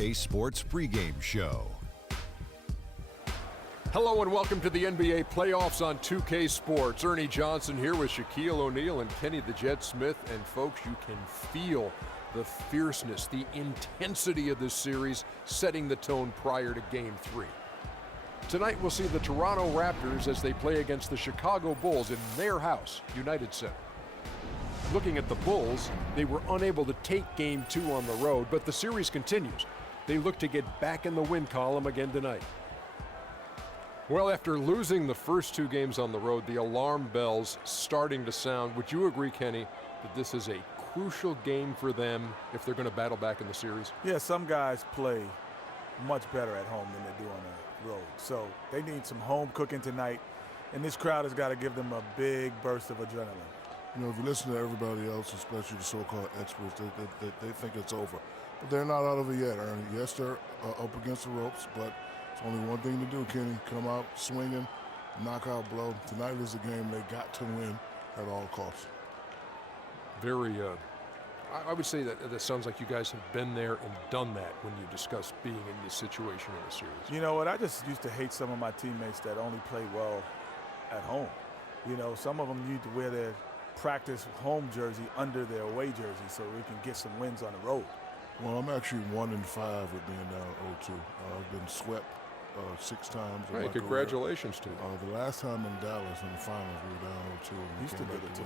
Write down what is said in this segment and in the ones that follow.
2K Sports pregame show. Hello and welcome to the NBA playoffs on 2K Sports. Ernie Johnson here with Shaquille O'Neal and Kenny the Jet Smith. And folks, you can feel the fierceness, the intensity of this series setting the tone prior to Game 3. Tonight we'll see the Toronto Raptors as they play against the Chicago Bulls in their house, United Center. Looking at the Bulls, they were unable to take Game 2 on the road, but the series continues. They look to get back in the win column again tonight. Well, after losing the first two games on the road, the alarm bells starting to sound. Would you agree, Kenny, that this is a crucial game for them if they're going to battle back in the series? Yeah, some guys play much better at home than they do on the road. So they need some home cooking tonight, and this crowd has got to give them a big burst of adrenaline. You know, if you listen to everybody else, especially the so-called experts, they think it's over. But they're not out of it yet, Ernie. Yes, they're up against the ropes, but it's only one thing to do, Kenny. Come out swinging, knockout blow. Tonight is a game they got to win at all costs. Very, I would say that sounds like you guys have been there and done that when you discuss being in this situation in a series. You know what? I just used to hate some of my teammates that only play well at home. You know, some of them need to wear their practice home jersey under their away jersey so we can get some wins on the road. Well, I'm actually 1-5 with being down 0-2. I've been swept 6 times. Hey, congratulations to you. The last time in Dallas in the finals, we were down 0-2. And Houston did it too.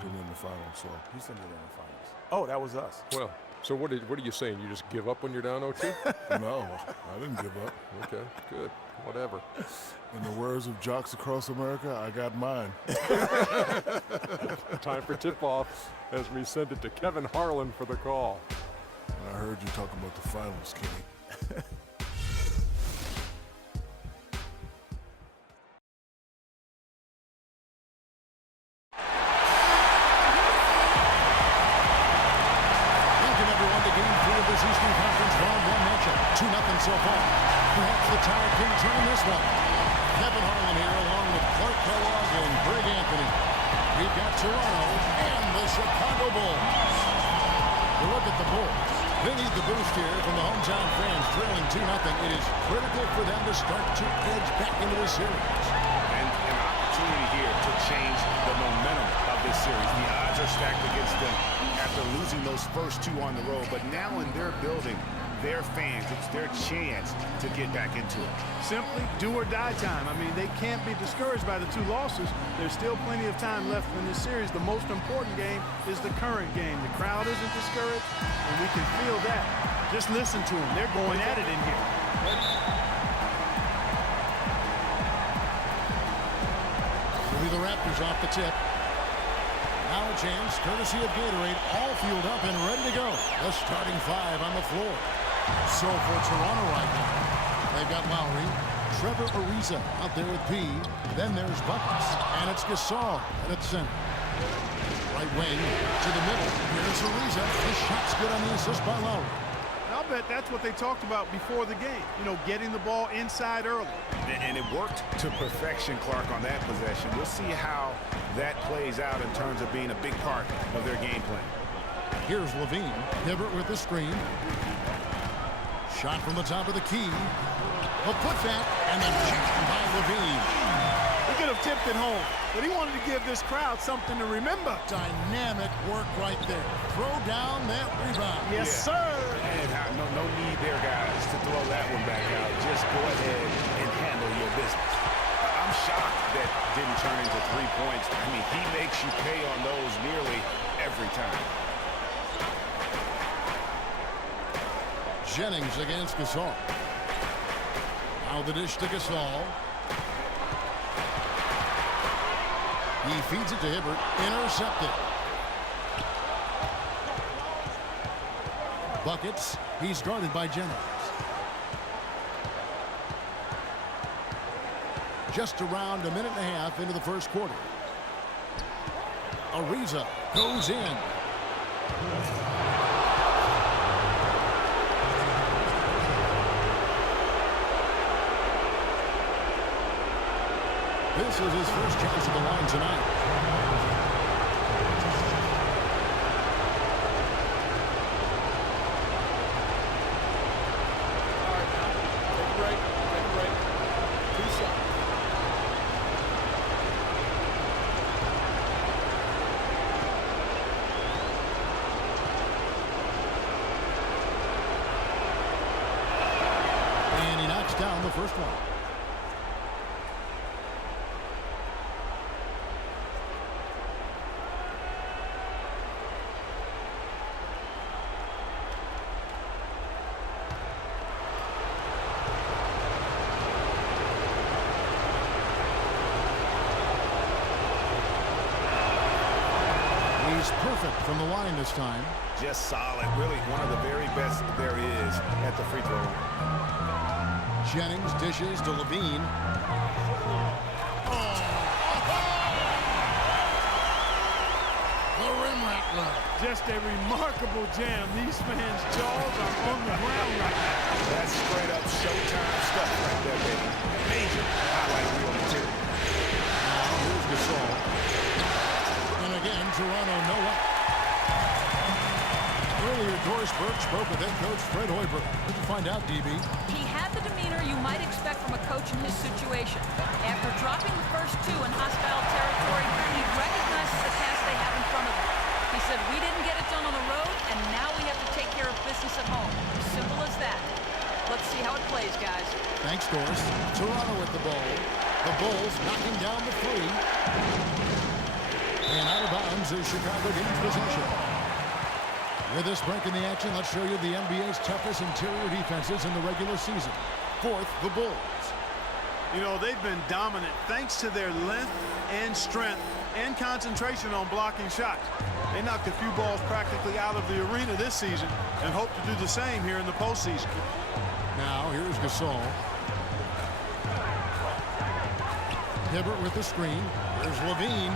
To win the finals. So Houston did it in the finals. Oh, that was us. Well, so what are you saying? You just give up when you're down 0-2? No, I didn't give up. Okay, good. Whatever. In the words of jocks across America, I got mine. Time for tip-off as we send it to Kevin Harlan for the call. I heard you talking about the finals, Kenny. Welcome everyone to Game 3 of this Eastern Conference Round 1 matchup. 2-0 so far. Perhaps the tide can turn this one. Kevin Harlan here along with Clark Kellogg and Greg Anthony. We've got Toronto and the Chicago Bulls. We look at the Bulls. They need the boost here from the hometown fans, trailing 2-0. It is critical for them to start to edge back into the series. And an opportunity here to change the momentum of this series. The odds are stacked against them after losing those first two on the road. But now in their building, their fans, it's their chance to get back into it. Simply do or die time. I mean, they can't be discouraged by the 2 losses. There's still plenty of time left in this series. The most important game is the current game. The crowd isn't discouraged, and we can feel that. Just listen to them. They're going at it in here. Will be the Raptors off the tip. Now a chance, courtesy of Gatorade, all fueled up and ready to go. The starting 5 on the floor. So for Toronto right now, they've got Lowry, Trevor Ariza out there with P. Then there's Buckets, and it's Gasol at center. Right wing to the middle. Here's Ariza. His shot's good on the assist by Lowry. I'll bet that's what they talked about before the game. You know, getting the ball inside early. And it worked to perfection, Clark, on that possession. We'll see how that plays out in terms of being a big part of their game plan. Here's Levine. Hibbert with the screen. Shot from the top of the key. A putback, and then jammed by Levine. He could have tipped it home, but he wanted to give this crowd something to remember. Dynamic work right there. Throw down that rebound. Yes, sir. And no need there, guys, to throw that one back out. Just go ahead and handle your business. I'm shocked that didn't turn into 3 points. I mean, he makes you pay on those nearly every time. Jennings against Gasol. Now the dish to Gasol. He feeds it to Hibbert. Intercepted. Buckets. He's guarded by Jennings. Just around a minute and a half into the first quarter. Ariza goes in. This is his first chance at the line tonight. And he knocks down the first one. He's perfect from the line this time. Just solid. Really one of the very best there is at the free throw line. Jennings dishes to Levine. The rim rattler. Just a remarkable jam. These fans' jaws are on the ground right now. That's straight up Showtime stuff right there, baby. Major highlight reel material. Now here's Gasol. And again, Toronto no up. Earlier, Doris Burke spoke with head coach Fred Hoiberg. What did you find out, DB? He had the demeanor you might expect from a coach in his situation. After dropping the first two in hostile territory, he recognizes the task they have in front of them. He said, we didn't get it done on the road, and now we have to take care of business at home. Simple as that. Let's see how it plays, guys. Thanks, Doris. Toronto with the ball. The Bulls knocking down the three. And out of bounds is Chicago getting possession. With this break in the action, let's show you the NBA's toughest interior defenses in the regular season. Fourth, the Bulls. You know, they've been dominant thanks to their length and strength and concentration on blocking shots. They knocked a few balls practically out of the arena this season and hope to do the same here in the postseason. Now, here's Gasol. Hibbert with the screen. Here's Levine.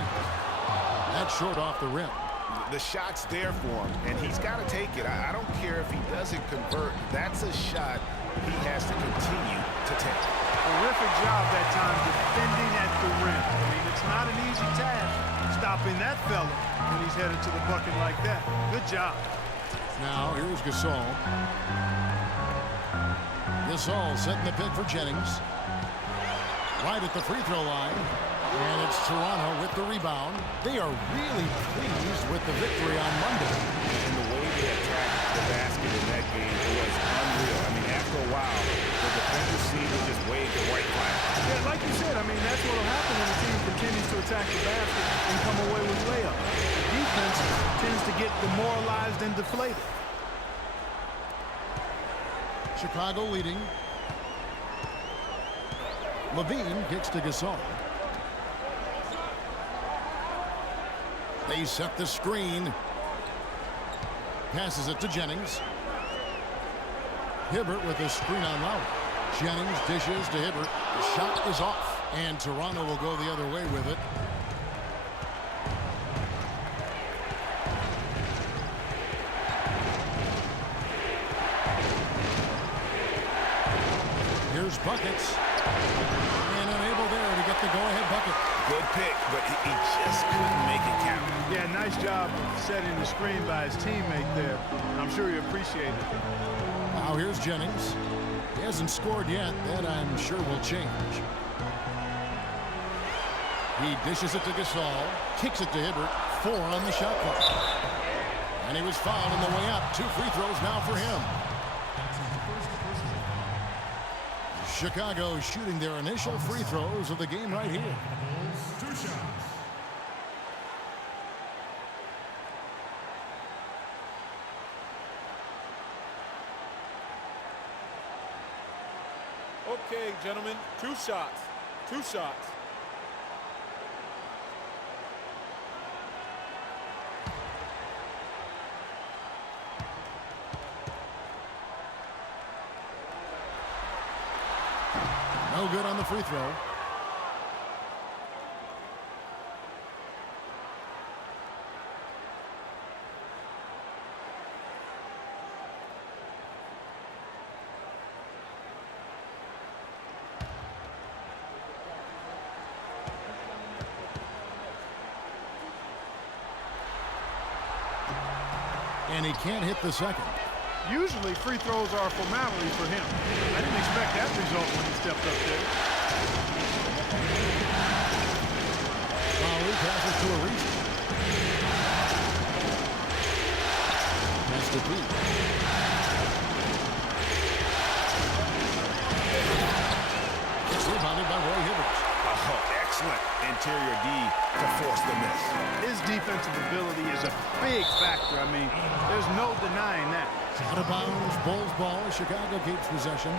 That's short off the rim. The shot's there for him, and he's got to take it. I don't care if he doesn't convert. That's a shot he has to continue to take. Terrific job that time defending at the rim. I mean, it's not an easy task stopping that fella when he's headed to the bucket like that. Good job. Now, here's Gasol. Gasol setting the pick for Jennings. Right at the free throw line. And it's Toronto with the rebound. They are really pleased with the victory on Monday. And the way they attacked the basket in that game was unreal. I mean, after a while, the defensive team would just wave the white flag. Yeah, like you said, I mean, that's what will happen when the team continues to attack the basket and come away with layups. The defense tends to get demoralized and deflated. Chicago leading. Levine kicks to Gasol. They set the screen. Passes it to Jennings. Hibbert with a screen on Lowry. Jennings dishes to Hibbert. The shot is off. And Toronto will go the other way with it. Here's buckets. And unable there to get the go-ahead bucket. Good pick, but he just couldn't make it count. Yeah, nice job of setting the screen by his teammate there. I'm sure he appreciated it. Now here's Jennings. He hasn't scored yet. That I'm sure will change. He dishes it to Gasol. Kicks it to Hibbert. 4 on the shot clock. And he was fouled on the way up. 2 free throws now for him. Chicago shooting their initial free throws of the game right here. Okay, gentlemen, 2 shots. 2 shots. No good on the free throw. And he can't hit the second. Usually free throws are a formality for him. I didn't expect that result when he stepped up there. Lowry passes to Ariza. Pass to Pete. rebounded by Roy Hibbert. Oh, excellent interior D to force the miss. His defensive ability is a big factor. I mean, there's no denying that. Out of bounds, Bulls ball. Chicago keeps possession.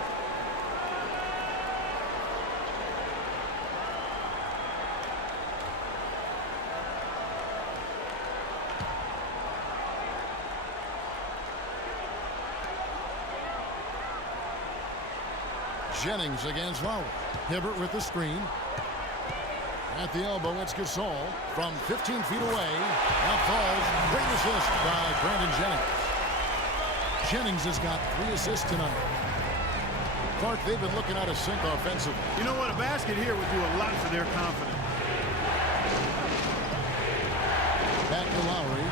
Jennings against Lowry. Hibbert with the screen. At the elbow, it's Gasol from 15 feet away. That falls. Great assist by Brandon Jennings. Jennings has got 3 assists tonight. Clark, they've been looking at a sink offensively. You know what? A basket here would do a lot for their confidence. Back to Lowry.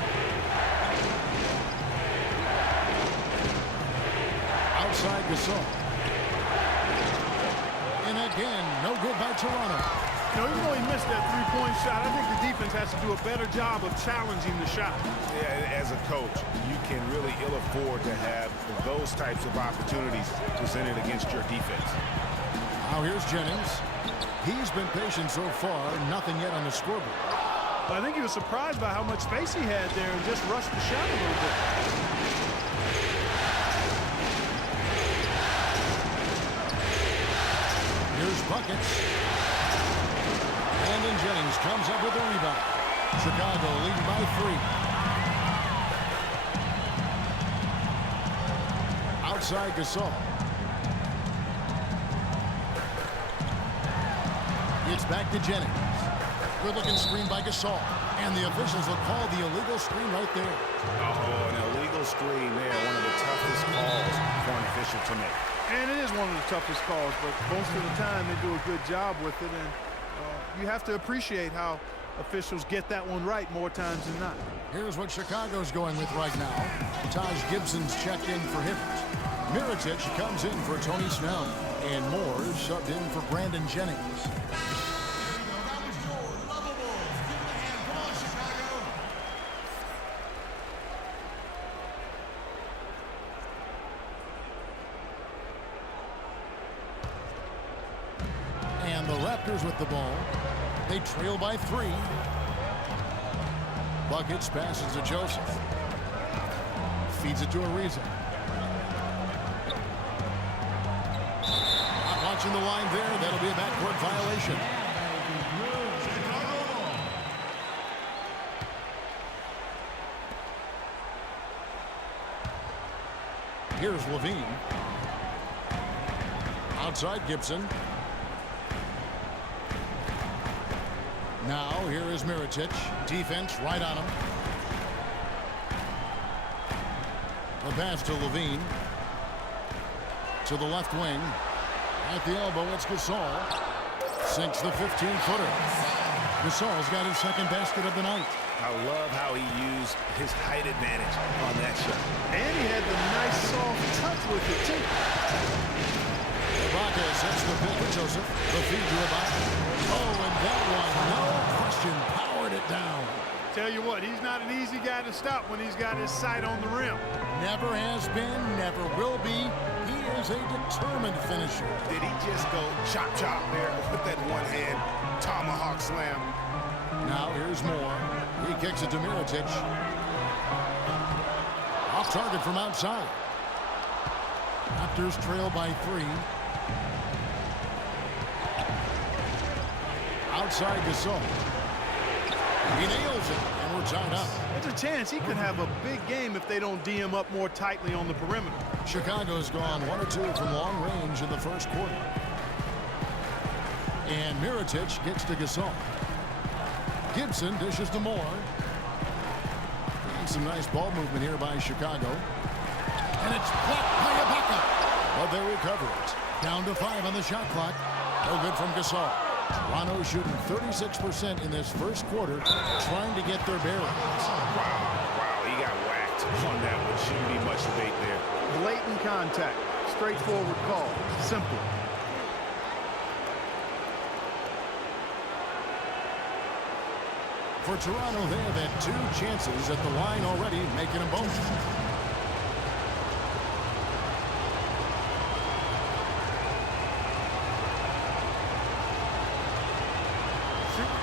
Outside Gasol. And again, no good by Toronto. You know, even though he missed that three-point shot, I think the defense has to do a better job of challenging the shot. Yeah, as a coach, you can really ill afford to have those types of opportunities presented against your defense. Now here's Jennings. He's been patient so far, nothing yet on the scoreboard. But I think he was surprised by how much space he had there and just rushed the shot a little bit. Here's buckets. And then Jennings comes up with a rebound. Chicago leading by 3. Outside Gasol. It's back to Jennings. Good-looking screen by Gasol. And the officials will call the illegal screen right there. Oh, an illegal screen there. One of the toughest calls for an official to make. And it is one of the toughest calls, but most of the time they do a good job with it. And you have to appreciate how officials get that one right more times than not. Here's what Chicago's going with right now. Taj Gibson's checked in for Hibbert. Mirotic comes in for Tony Snell. And Moore subbed in for Brandon Jennings. And the Raptors with the ball. They trail by 3. Buckets passes to Joseph. Feeds it to Ariza. Not watching the line there. That'll be a backcourt violation. Here's Levine. Outside Gibson. Now, here is Mirotic. Defense right on him. The pass to Levine. To the left wing. At the elbow, it's Gasol. Sinks the 15-footer. Gasol's got his second basket of the night. I love how he used his height advantage on that shot. And he had the nice soft touch with it, too. Ibaka sets the pick for Joseph. The feed to Ibaka. Oh, and that one, no question, powered it down. Tell you what, he's not an easy guy to stop when he's got his sight on the rim. Never has been, never will be. He is a determined finisher. Did he just go chop there with that one-hand tomahawk slam? Now here's Moore. He kicks it to Mirotic. Off target from outside. Raptors trail by 3. Outside Gasol. He nails it, and we're tied up. There's a chance he could have a big game if they don't D him up more tightly on the perimeter. Chicago's gone 1 or 2 from long range in the first quarter. And Mirotic gets to Gasol. Gibson dishes to Moore. And some nice ball movement here by Chicago. And it's blocked by Ibaka. But they recover it. Down to 5 on the shot clock. No good from Gasol. Toronto shooting 36% in this first quarter, trying to get their bearings. Wow, he got whacked on that one. Shouldn't be much debate there. Blatant contact. Straightforward call. Simple. For Toronto, they have had 2 chances at the line already, making them both.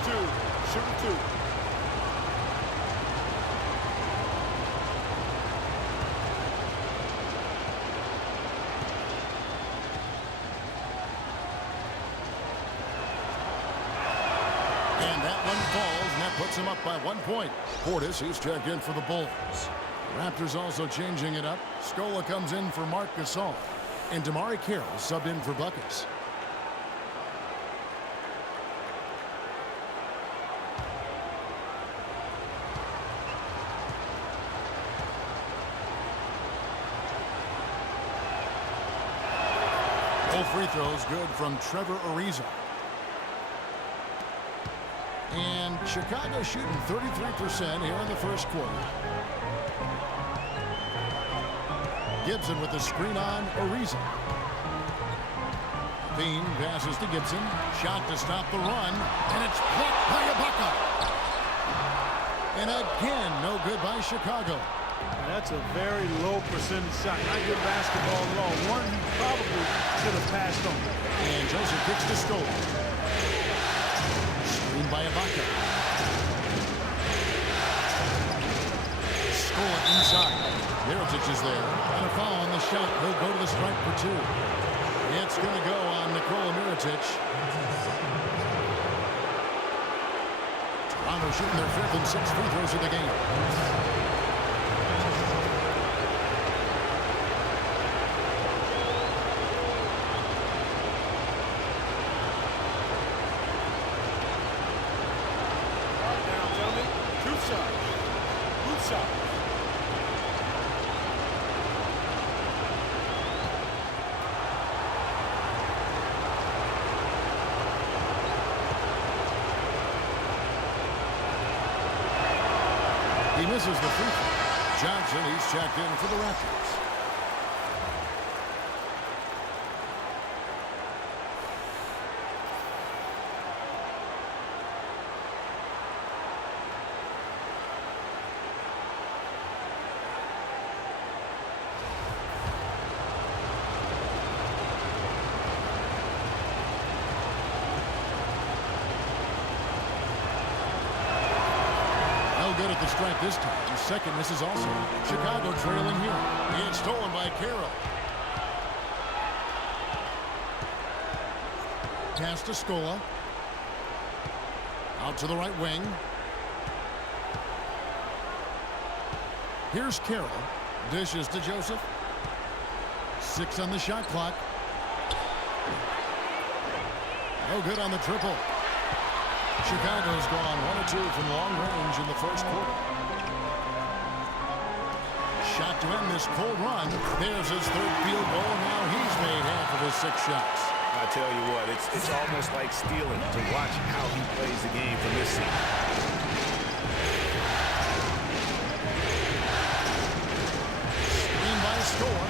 two. Shoot two. And that one falls, and that puts him up by 1 point. Portis, he's checked in for the Bulls. Raptors also changing it up. Scola comes in for Marc Gasol. And Damari Carroll subbed in for Buckets. All free throws good from Trevor Ariza. And Chicago shooting 33% here in the first quarter. Gibson with the screen on Ariza. Bean passes to Gibson. Shot to stop the run. And it's blocked by Ibaka. And again, no good by Chicago. That's a very low percentage shot. Not good basketball at all. One he probably should have passed on. And Joseph kicks to Scola. Screen by Ibaka. Scola inside. Mirotic is there. And a foul on the shot. He'll go to the stripe for two. It's going to go on Nikola Mirotic. Toronto shooting their 5th and 6th free throws of the game. He misses the free throw. Johnson, he's checked in for the Raptors. Good at the strike this time. Second misses also. Chicago trailing here. It's stolen by Carroll. Pass to Scola. Out to the right wing. Here's Carroll. Dishes to Joseph. 6 on the shot clock. No good on the triple. Chicago's gone 1 of 2 from long range in the first quarter. Shot to end this cold run. There's his 3rd field goal. Now he's made half of his 6 shots. I tell you what, it's almost like stealing to watch how he plays the game from this season. Screen by Score.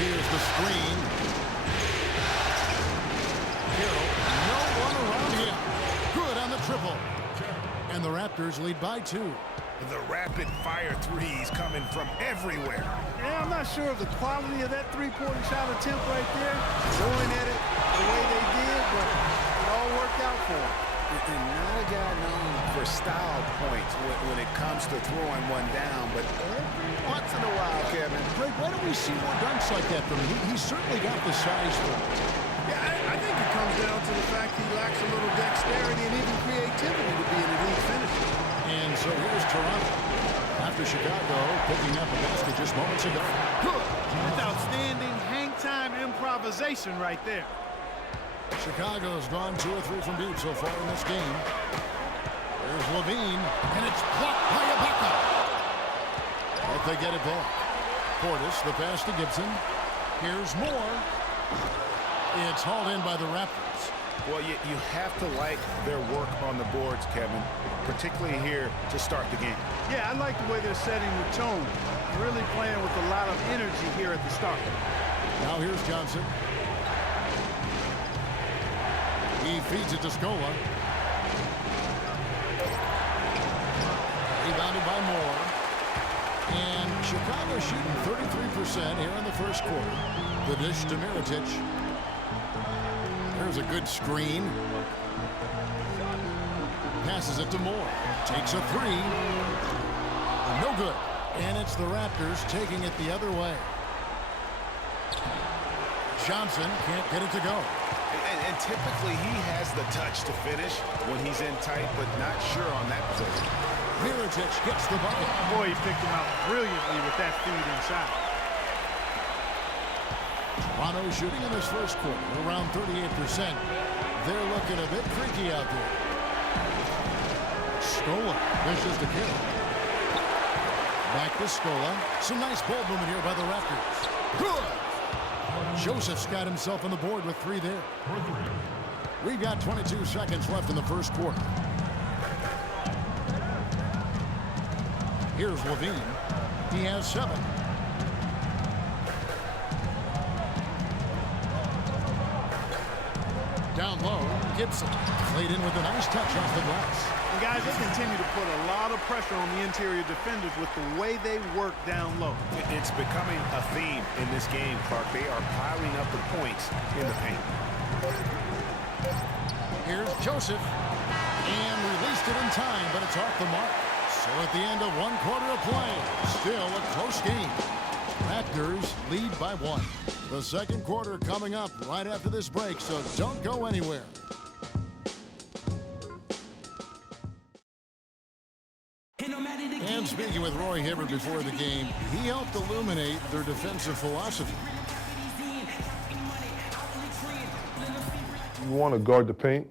Here's the screen. Carroll, no one around him. Good on the triple. And the Raptors lead by 2. The rapid-fire threes coming from everywhere. Yeah, I'm not sure of the quality of that three-point shot attempt right there. Going at it the way they did, but it all worked out for him. And not a guy known for style points when it comes to throwing one down, but every once in a while, Kevin. Greg, why don't we see more dunks like that from him? He's certainly got the size for it. Yeah, I think it comes down to the fact he lacks a little dexterity and even creativity to be an elite finisher. And so here's Toronto. After Chicago picking up a basket just moments ago. Good. That's outstanding hang-time improvisation right there. Chicago's gone 2 or 3 from deep so far in this game. There's Levine, and it's blocked by Ibaka. But they get it back. Portis, the pass to Gibson. Here's Moore. It's hauled in by the Raptors. Well, you have to like their work on the boards, Kevin, particularly here to start the game. Yeah, I like the way they're setting the tone. Really playing with a lot of energy here at the start. Now here's Johnson. He feeds it to Scola. Rebounded by Moore. And Chicago shooting 33% here in the first quarter. The dish to Mirotic. There's a good screen. passes it to Moore. Takes a three. No good. And it's the Raptors taking it the other way. Johnson can't get it to go. And typically he has the touch to finish when he's in tight, but not sure on that possession. Mirotic gets the bucket. Boy, he picked him out brilliantly with that feed inside. Toronto shooting in this first quarter around 38%. They're looking a bit freaky out there. Scola misses the kill. Back to Scola. Some nice ball movement here by the Raptors. Good. Joseph's got himself on the board with 3 there. We've got 22 seconds left in the first quarter. Here's Levine. He has 7. Down low, Gibson. Played in with a nice touch off the glass. And guys, they continue to put a lot of pressure on the interior defenders with the way they work down low. It's becoming a theme in this game, Clark. They are piling up the points in the paint. Here's Joseph. And released it in time, but it's off the mark. So at the end of 1 quarter of play, still a close game. Raptors lead by 1. The second quarter coming up right after this break, so don't go anywhere. And speaking with Roy Hibbert before the game, he helped illuminate their defensive philosophy. You want to guard the paint,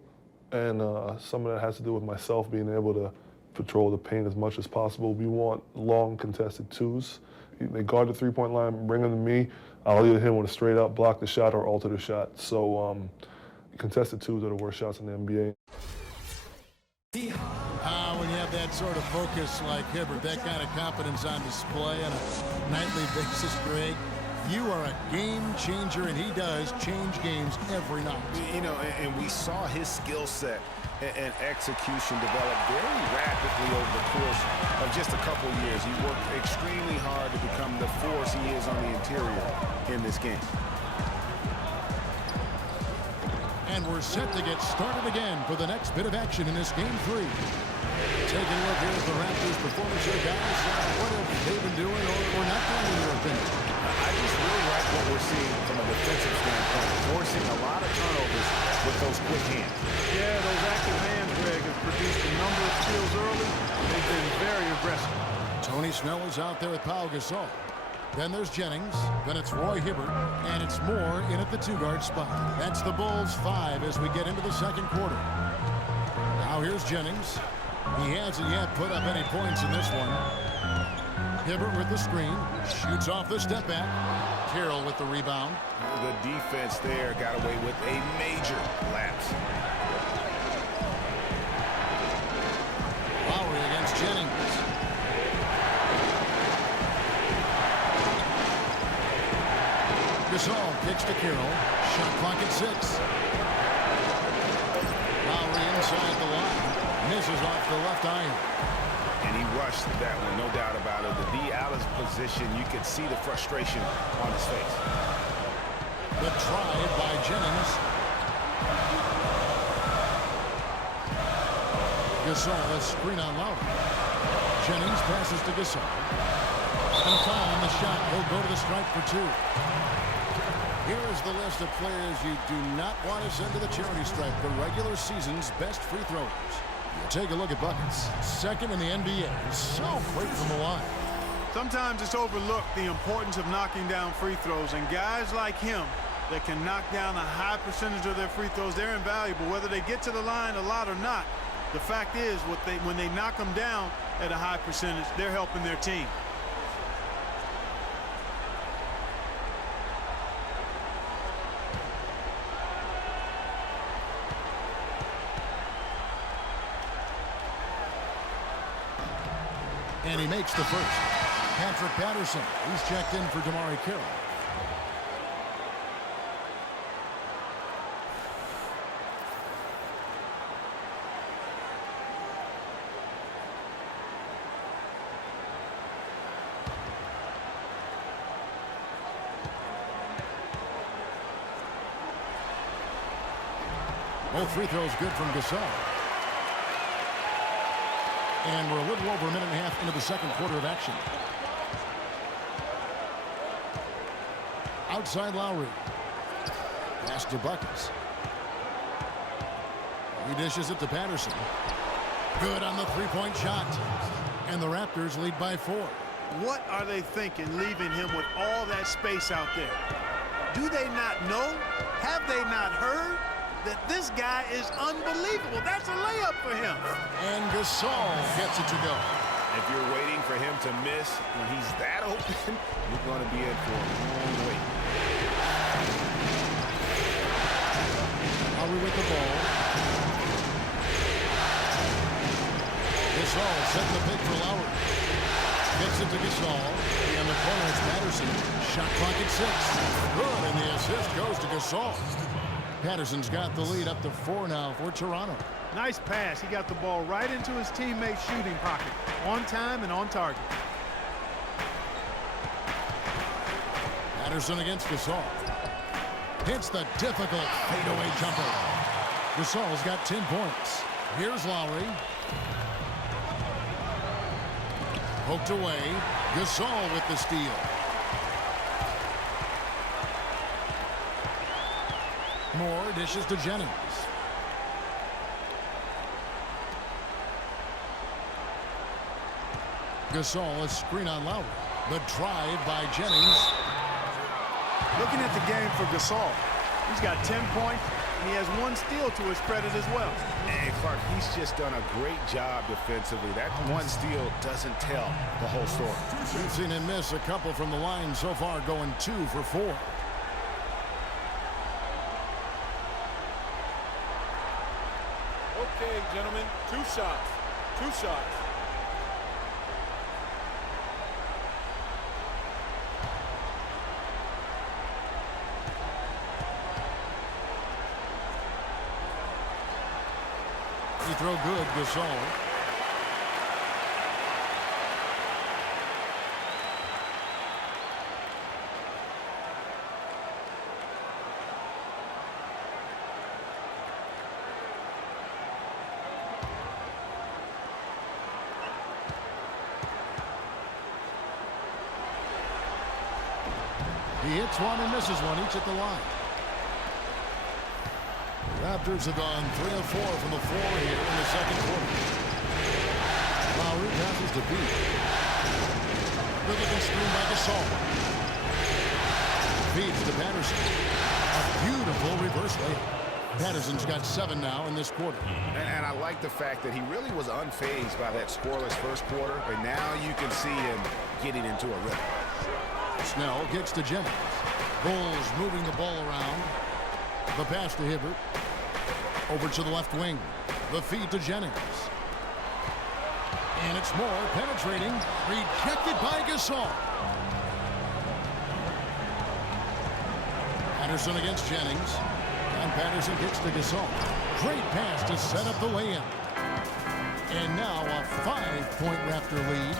and some of that has to do with myself being able to patrol the paint as much as possible. We want long contested twos. They guard the three-point line, bring them to me. I'll either hit him with a straight-up block the shot or alter the shot. So contested twos are the worst shots in the NBA. When you have that sort of focus like Hibbert, that kind of confidence on display on a nightly basis, Greg, you are a game changer, and he does change games every night. You know, and we saw his skill set and execution develop very rapidly over the course of just a couple years. He worked extremely hard to become the force he is on the interior in this game. And we're set to get started again for the next bit of action in this game 3. Taking a look here at the Raptors' performance here, guys. What have they been doing or not doing, in your opinion? I just really like what we're seeing from a defensive standpoint, forcing a lot of turnovers with those quick hands. Yeah, those active hands, Greg, have produced a number of steals early. They've been very aggressive. Tony Snell is out there with Pau Gasol. Then there's Jennings. Then it's Roy Hibbert. And it's Moore in at the 2-guard spot. That's the Bulls' 5 as we get into the second quarter. Now here's Jennings. He hasn't yet put up any points in this one. Hibbert with the screen. Shoots off the step back. Carroll with the rebound. The defense there got away with a major lapse. Lowry against Jennings. Gasol kicks to Carroll. Shot clock at 6. Lowry inside the line. Misses off the left iron. And he rushed that one, no doubt about it. The D out of position, you could see the frustration on his face. The try by Jennings. Gasol, a screen on Lowry. Jennings passes to Gasol. And a foul on the shot. He'll go to the stripe for 2. Here is the list of players you do not want to send to the charity stripe, the regular season's best free throwers. You take a look at buckets. Second in the NBA. So quick from the line. Sometimes it's overlooked the importance of knocking down free throws, and guys like him that can knock down a high percentage of their free throws, they're invaluable. Whether they get to the line a lot or not, the fact is when they knock them down at a high percentage, they're helping their team. And he makes the first. Patrick Patterson, he's checked in for Damari Carroll. Both free throws good from Gasol. And we're a little over a minute and a half into the second quarter of action. Outside Lowry. Pass to Buckets. He dishes it to Patterson. Good on the three-point shot. And the Raptors lead by 4. What are they thinking leaving him with all that space out there? Do they not know? Have they not heard that this guy is unbelievable? That's a layup for him. And Gasol gets it to go. If you're waiting for him to miss when he's that open, you're going to be in for a long wait. Lowry with the ball. Gasol setting the pick for Lowry. Gets it to Gasol. In the corner, it's Patterson. Shot clock at 6. Good, and the assist goes to Gasol. Patterson's got the lead up to 4 now for Toronto. Nice pass. He got the ball right into his teammate's shooting pocket. On time and on target. Patterson against Gasol. Hits the difficult fadeaway jumper. Gasol's got 10 points. Here's Lowry. Poked away. Gasol with the steal. Moore dishes to Jennings. Gasol, a screen on Lowry. The drive by Jennings. Looking at the game for Gasol, he's got 10 points, and he has 1 steal to his credit as well. And Clark, he's just done a great job defensively. That 1 steal doesn't tell the whole story. We've seen him miss a couple from the line so far, going 2 for 4. Okay, gentlemen, 2 shots. 2 shots. He throw good, Gasol. He hits one and misses one, each at the line. Raptors have gone 3 of 4 from the floor here in the second quarter. Lowry passes to Beat. Good looking screen by Gasol. Feeds to Patterson. A beautiful reverse layup. Patterson's got 7 now in this quarter. And I like the fact that he really was unfazed by that scoreless first quarter, but now you can see him getting into a rhythm. Snell kicks to Jennings. Bulls moving the ball around. The pass to Hibbert. Over to the left wing. The feed to Jennings. And it's Moore penetrating. Rejected by Gasol. Patterson against Jennings. And Patterson kicks to Gasol. Great pass to set up the lay-in. And now a 5-point Raptor lead.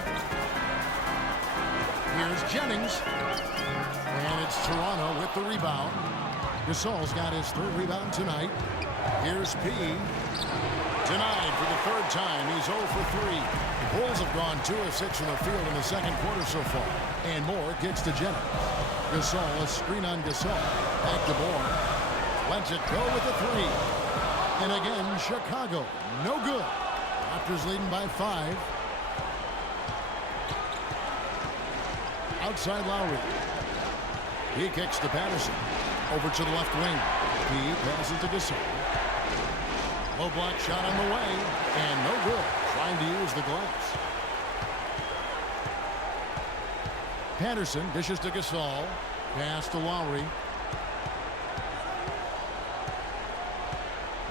Here's Jennings. And it's Toronto with the rebound. Gasol's got his 3rd rebound tonight. Here's P. Denied for the 3rd time. He's 0 for 3. The Bulls have gone 2 of 6 from the field in the second quarter so far. And Moore kicks to Jennings. Gasol, a screen on Gasol. Back to Moore. Lets it go with the 3. And again, Chicago. No good. Raptors leading by 5. Outside Lowry. He kicks to Patterson. Over to the left wing. He passes to Gasol. Low block shot on the way. And no good. Trying to use the glass. Patterson dishes to Gasol. Pass to Lowry.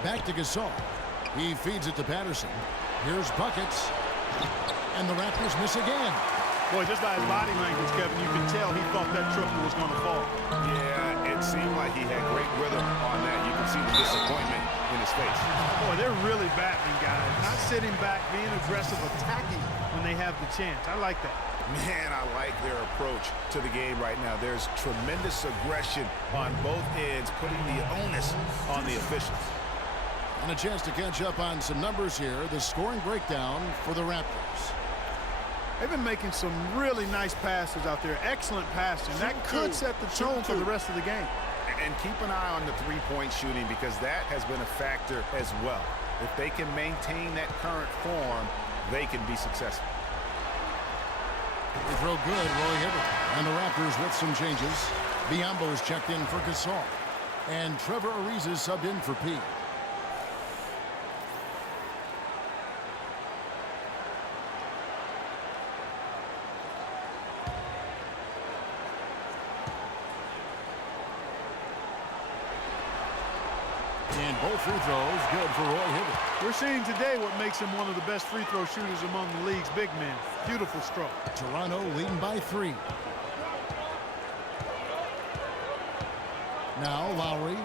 Back to Gasol. He feeds it to Patterson. Here's Buckets. And the Raptors miss again. Boy, just by his body language, Kevin, you can tell he thought that triple was going to fall. Yeah, it seemed like he had great rhythm on that. You can see the disappointment in his face. Boy, they're really battling, guys. Not sitting back, being aggressive, attacking when they have the chance. I like that. Man, I like their approach to the game right now. There's tremendous aggression on both ends, putting the onus on the officials. And a chance to catch up on some numbers here. The scoring breakdown for the Raptors. They've been making some really nice passes out there. Excellent passing. That could set the tone for the rest of the game. And keep an eye on the three-point shooting because that has been a factor as well. If they can maintain that current form, they can be successful. They throw good, Roy Hibbert. And the Raptors with some changes. Biombo's checked in for Gasol. And Trevor Ariza subbed in for P. And both free throws good for Roy Hibbert. We're seeing today what makes him one of the best free throw shooters among the league's big men. Beautiful stroke. Toronto leading by 3. Now Lowry.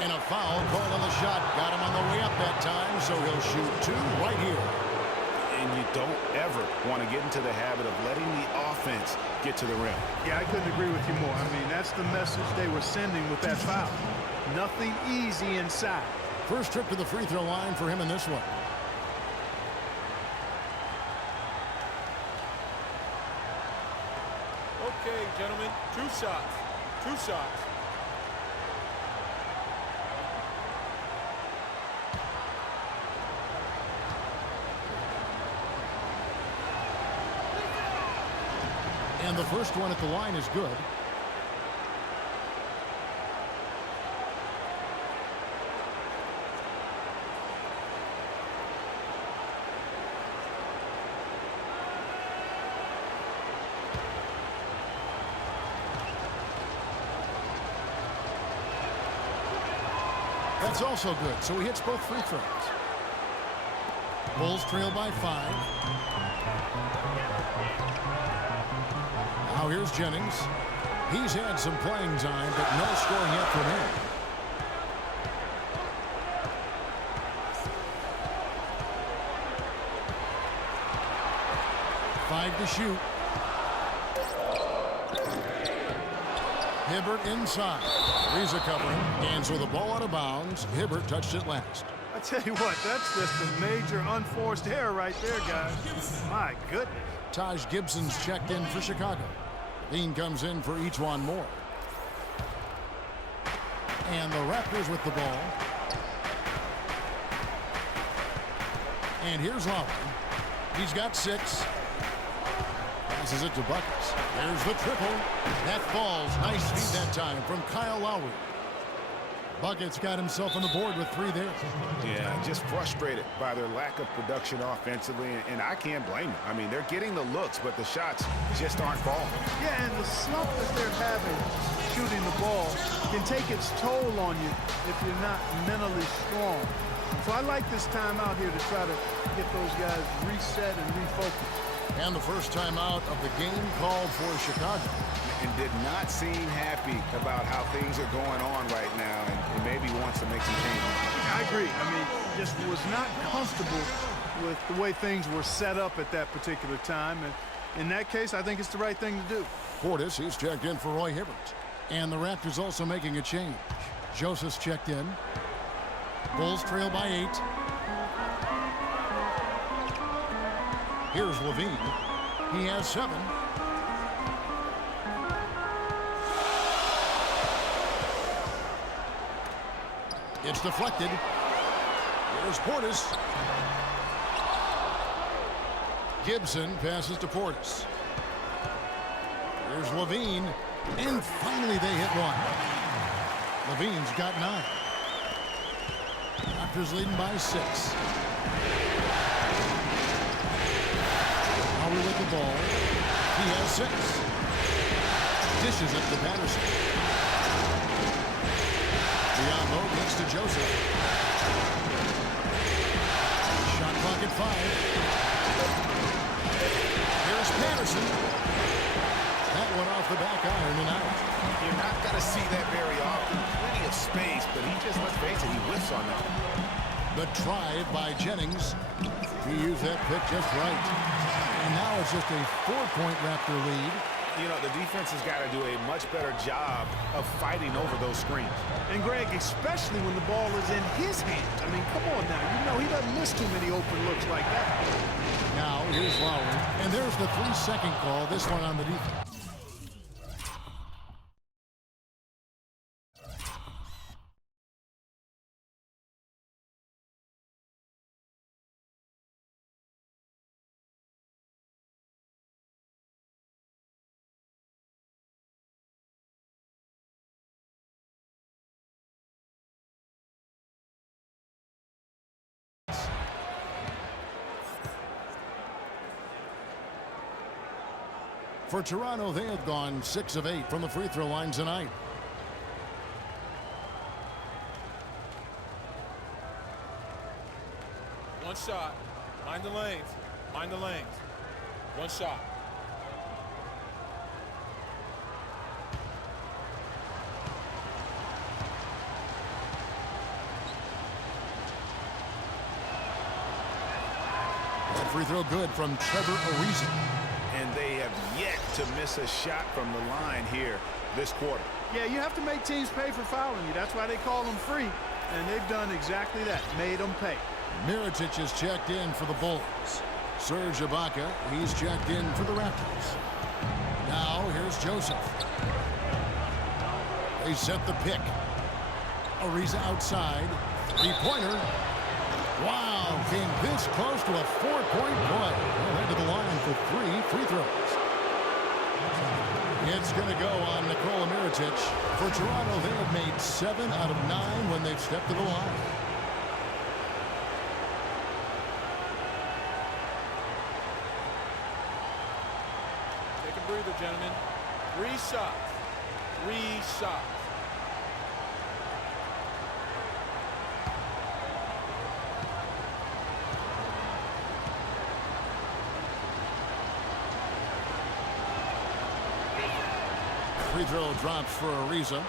And a foul called on the shot. Got him on the way up that time, so he'll shoot 2 right here. And you don't ever want to get into the habit of letting the offense get to the rim. Yeah, I couldn't agree with you more. I mean, that's the message they were sending with that foul. Nothing easy inside. First trip to the free throw line for him in this one. Okay, gentlemen, 2 shots. 2 shots. And the first one at the line is good. That's also good, so he hits both free throws. Bulls trail by 5. Now here's Jennings. He's had some playing time, but no scoring yet from him. Five to shoot. Hibbert inside. Ariza covering. And so the ball out of bounds. Hibbert touched it last. I tell you what, that's just a major unforced error right there, guys. My goodness. Taj Gibson's checked in for Chicago. Dean comes in for E'Twaun Moore. And the Raptors with the ball. And here's Lowry. He's got 6. Passes it to Buckets. There's the triple. That falls. Nice feed that time from Kyle Lowry. Buckets got himself on the board with 3 there. Yeah, just frustrated by their lack of production offensively, and I can't blame them. I mean, they're getting the looks, but the shots just aren't falling. Yeah, and the slump that they're having shooting the ball can take its toll on you if you're not mentally strong. So I like this time out here to try to get those guys reset and refocused. And the first timeout of the game called for Chicago. And did not seem happy about how things are going on right now, and maybe wants to make some changes. I agree. I mean, just was not comfortable with the way things were set up at that particular time. And in that case, I think it's the right thing to do. Portis, he's checked in for Roy Hibbert. And the Raptors also making a change. Joseph's checked in. Bulls trail by 8. Here's Levine. He has 7. It's deflected. Here's Portis. Gibson passes to Portis. Here's Levine. And finally they hit one. Levine's got 9. Raptors leading by 6. Lowry with the ball. He has 6. Dishes it to Patterson. Biombo gets to Joseph. Shot clock at 5. Here's Patterson. That one off the back iron and out. You're not going to see that very often. Plenty of space, but he just, let's face it, he whiffs on that. The drive by Jennings. He used that pick just right. And now it's just a 4-point Raptor lead. You know, the defense has got to do a much better job of fighting over those screens. And, Greg, especially when the ball is in his hands. I mean, come on now. You know he doesn't miss too many open looks like that. Now, here's Lowry. And there's the 3-second call, this one on the defense. For Toronto, they have gone 6 of 8 from the free throw line tonight. One shot. Mind the lanes. Mind the lanes. One shot. That free throw good from Trevor Ariza. And they have yet to miss a shot from the line here this quarter. Yeah, you have to make teams pay for fouling you. That's why they call them free. And they've done exactly that, made them pay. Mirotic is checked in for the Bulls. Serge Ibaka, he's checked in for the Raptors. Now, here's Joseph. They set the pick. Ariza outside. Three-pointer. Wow, came this close to a 4-point play. Well, into the line for 3 free throws. It's going to go on Nikola Mirotic. For Toronto, they have made 7 out of 9 when they've stepped to the line. Take a breather, gentlemen. 3 shots. 3 shots. Free throw drops for Ariza.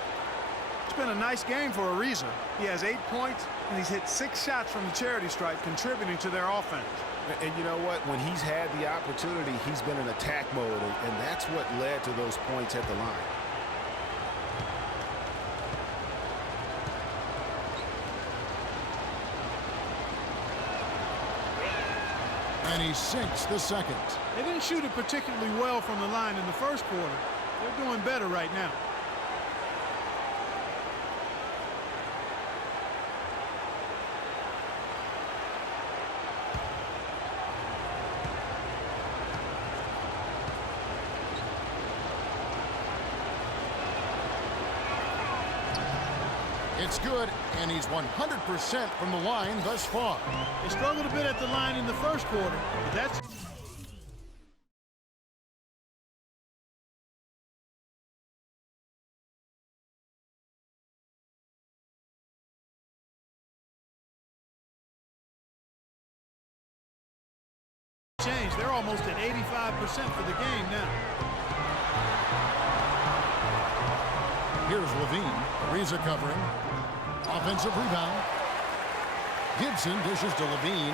It's been a nice game for Ariza. He has 8 points, and he's hit 6 shots from the charity stripe, contributing to their offense. And you know what? When he's had the opportunity, he's been in attack mode, and that's what led to those points at the line. And he sinks the second. They didn't shoot it particularly well from the line in the first quarter. They're doing better right now. It's good, and he's 100% from the line thus far. They struggled a bit at the line in the first quarter, but that's... change. They're almost at 85% for the game now. Here's Levine. Ariza covering. Offensive rebound. Gibson dishes to Levine.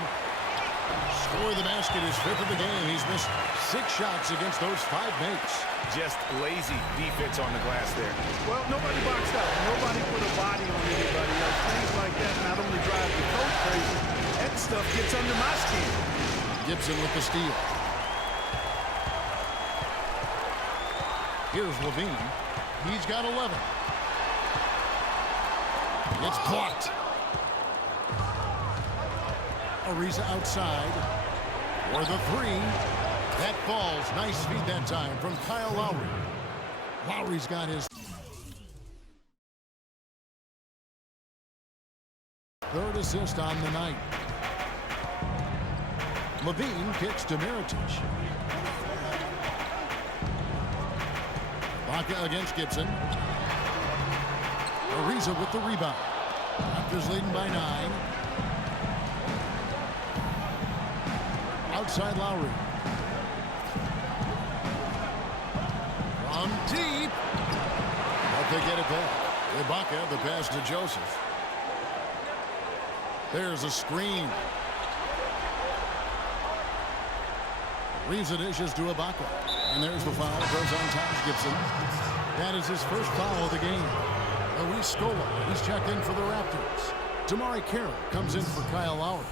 Score the basket, his 5th of the game. He's missed 6 shots against those 5 mates. Just lazy defense on the glass there. Well, nobody boxed out. Nobody put a body on anybody else. Things like that not only drive the coach crazy, that stuff gets under my skin. Gibson with the steal. Here's Levine. He's got 11. It's blocked. Ariza outside. For the 3. That falls. Nice feed that time from Kyle Lowry. Lowry's got his 3rd assist on the night. Levine kicks to Mirotic. Ibaka against Gibson. Ariza with the rebound. Raptors leading by 9. Outside Lowry. From deep. But they get it back. Ibaka, the pass to Joseph. There's a screen. Ariza dishes to Ibaka. And there's the foul. It goes on Taj Gibson. That is his first foul of the game. Luis Scola, he's checked in for the Raptors. Damari Carroll comes in for Kyle Lowry.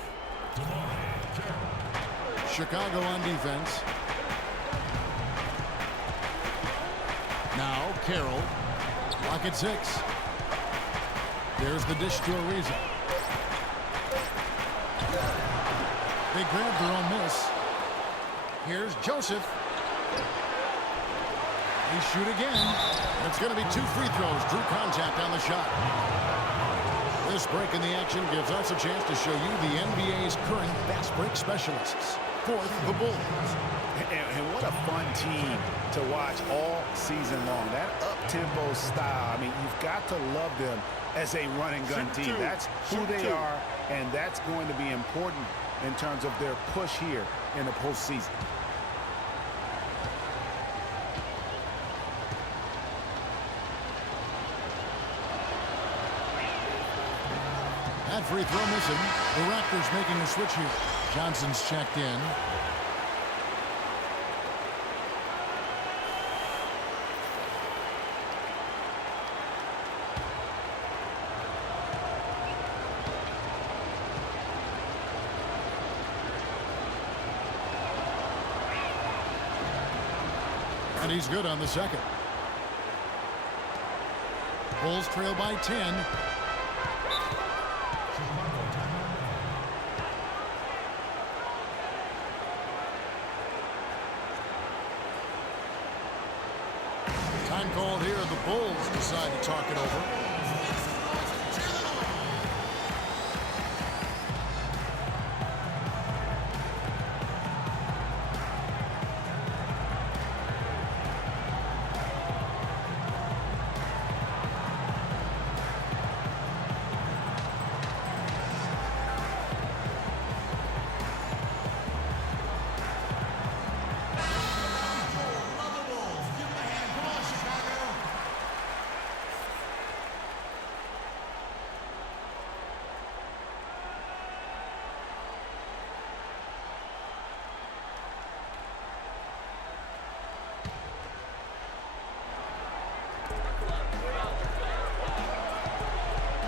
Chicago on defense. Now Carroll. Lock at 6. There's the dish to Ariza. They grab their own miss. Here's Joseph. He shoot again. It's going to be 2 free throws. Drew contact on the shot. This break in the action gives us a chance to show you the NBA's current fast break specialists. Fourth, the Bulls. And what a fun team to watch all season long. That up-tempo style, I mean, you've got to love them as a run-and-gun team. That's who they are, and that's going to be important in terms of their push here in the postseason. That free throw missing. The Raptors making a switch here. Johnson's checked in. And he's good on the second. Bulls trail by 10. Time called here. The Bulls decide to talk it over.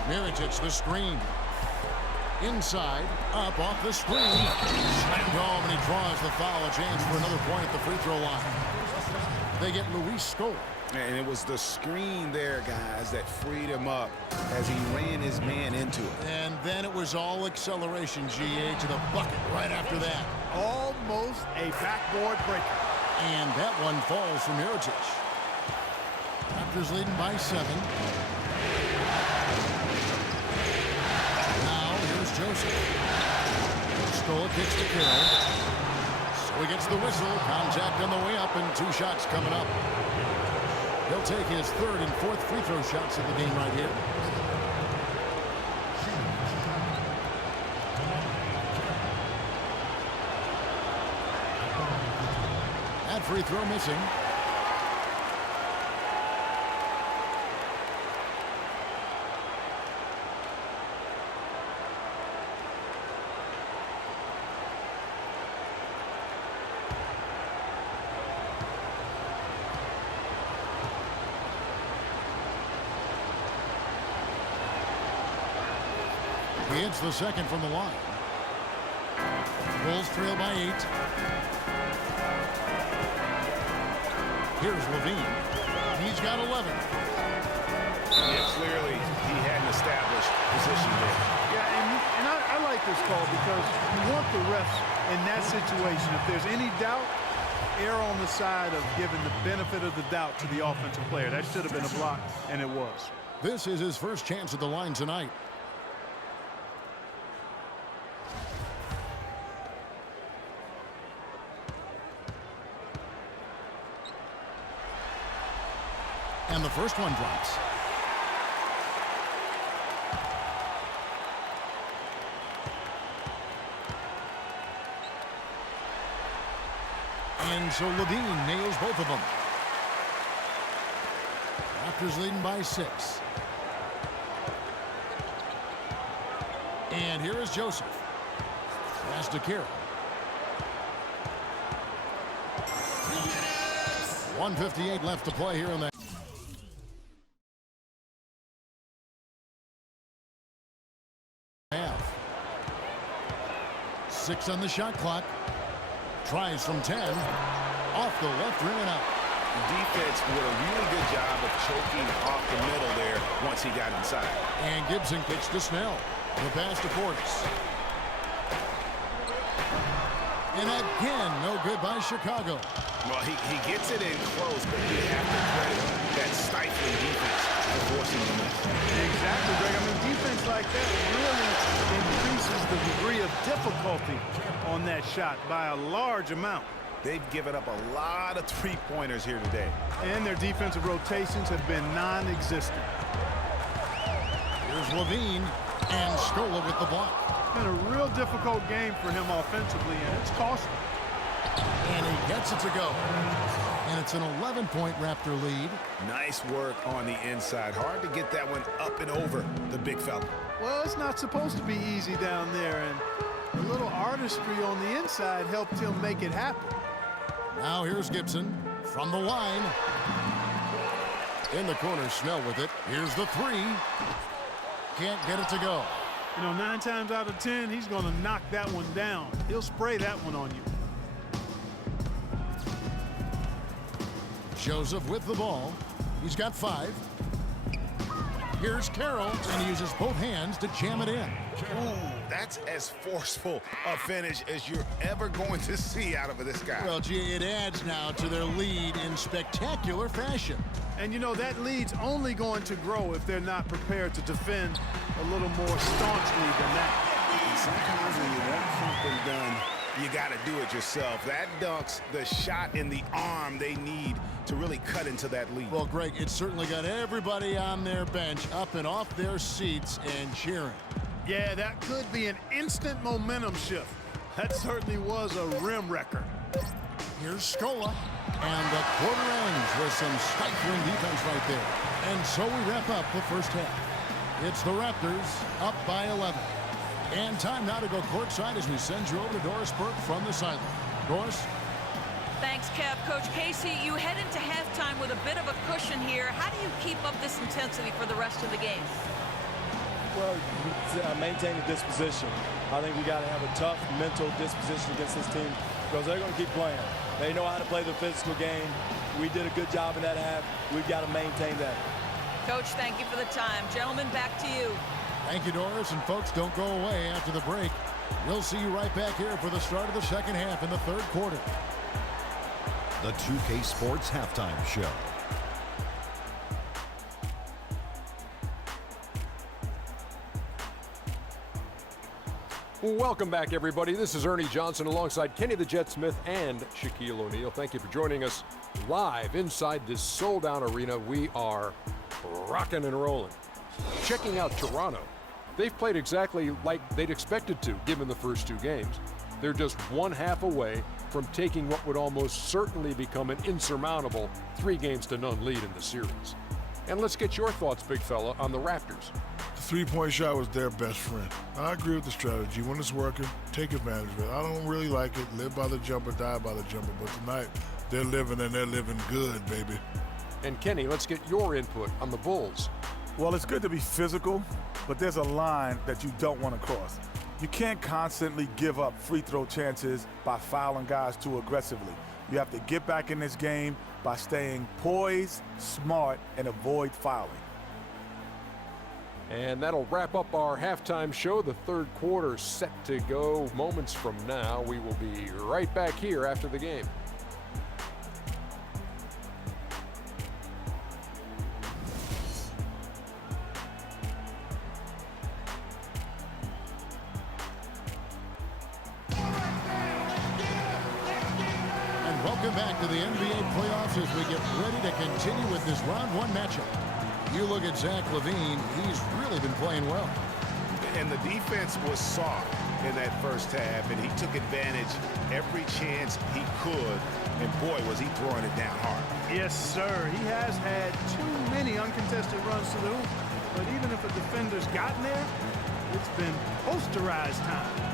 Mirotic, the screen. Inside, up off the screen. Slammed home, and he draws the foul. A chance for another point at the free throw line. They get Luis Scola. And it was the screen there, guys, that freed him up as he ran his man into it. And then it was all acceleration, GA, to the bucket right after that. Almost a backboard breaker. And that one falls for Mirotic. Raptors leading by 7. Joseph. Scola kicks to Carroll. So he gets the whistle. Contact on the way up, and 2 shots coming up. He'll take his 3rd and 4th free throw shots of the game right here. That free throw missing. He hits the second from the line. Bulls trail by 8. Here's Levine. He's got 11. Yeah, clearly he had an established position there. Yeah, and I like this call because you want the refs in that situation. If there's any doubt, err on the side of giving the benefit of the doubt to the offensive player. That should have been a block, and it was. This is his first chance at the line tonight. And the first one drops. And so Levine nails both of them. Raptors leading by 6. And here is Joseph. Pass to Carroll. 1:58 left to play here in the half. 6 on the shot clock. Tries from 10. Off the left rim and out. Defense did a really good job of choking off the middle there once he got inside. And Gibson kicks to Snell. The pass to Portis. And again, no good by Chicago. Well, he gets it in close, but you have to credit that stifling defense for forcing the miss. Exactly, Greg. I mean, defense like that really increases the degree of difficulty on that shot by a large amount. They've given up a lot of three-pointers here today. And their defensive rotations have been non-existent. Here's Levine and Scola with the block. It's been a real difficult game for him offensively, and it's costly. And he gets it to go. And it's an 11-point Raptor lead. Nice work on the inside. Hard to get that one up and over the big fella. Well, it's not supposed to be easy down there, and a little artistry on the inside helped him make it happen. Now here's Gibson from the line. In the corner, Snell with it. Here's the three. Can't get it to go. You know, 9 times out of 10, he's going to knock that one down. He'll spray that one on you. Joseph with the ball. He's got 5. Here's Carroll, and he uses both hands to jam it in. Ooh, that's as forceful a finish as you're ever going to see out of this guy. Well, gee, it adds now to their lead in spectacular fashion. And, you know, that lead's only going to grow if they're not prepared to defend a little more staunchly than that. And sometimes when you want something done, you got to do it yourself. That dunks the shot in the arm they need to really cut into that lead. Well, Greg, it certainly got everybody on their bench up and off their seats and cheering. Yeah, that could be an instant momentum shift. That certainly was a rim wrecker. Here's Scola. And the quarter ends with some stifling defense right there. And so we wrap up the first half. It's the Raptors up by 11. And time now to go courtside as we send you over to Doris Burke from the sideline. Doris? Thanks, Kev. Coach Casey, you head into halftime with a bit of a cushion here. How do you keep up this intensity for the rest of the game? Well, maintain the disposition. I think we got to have a tough mental disposition against this team because they're going to keep playing. They know how to play the physical game. We did a good job in that half. We've got to maintain that. Coach, thank you for the time. Gentlemen, back to you. Thank you, Doris. And folks, don't go away after the break. We'll see you right back here for the start of the second half in the third quarter. The 2K Sports Halftime Show. Welcome back, everybody. This is Ernie Johnson alongside Kenny the Jet Smith and Shaquille O'Neal. Thank you for joining us live inside this sold-out arena. We are rocking and rolling. Checking out Toronto. They've played exactly like they'd expected to, given the first 2 games. They're just 1 half away from taking what would almost certainly become an insurmountable 3-0 lead in the series. And let's get your thoughts, big fella, on the Raptors. The three-point shot was their best friend. I agree with the strategy. When it's working, take advantage of it. I don't really like it. Live by the jumper, die by the jumper. But tonight, they're living, and they're living good, baby. And Kenny, let's get your input on the Bulls. Well, it's good to be physical, but there's a line that you don't want to cross. You can't constantly give up free throw chances by fouling guys too aggressively. You have to get back in this game by staying poised, smart, and avoid fouling. And that'll wrap up our halftime show. The third quarter set to go moments from now. We will be right back here after the game. Welcome back to the NBA playoffs as we get ready to continue with this round 1 matchup. You look at Zach LaVine, he's really been playing well. And the defense was soft in that first half, and he took advantage every chance he could. And boy, was he throwing it down hard. Yes, sir. He has had too many uncontested runs to the hoop. But even if a defender's gotten there, it's been posterized time.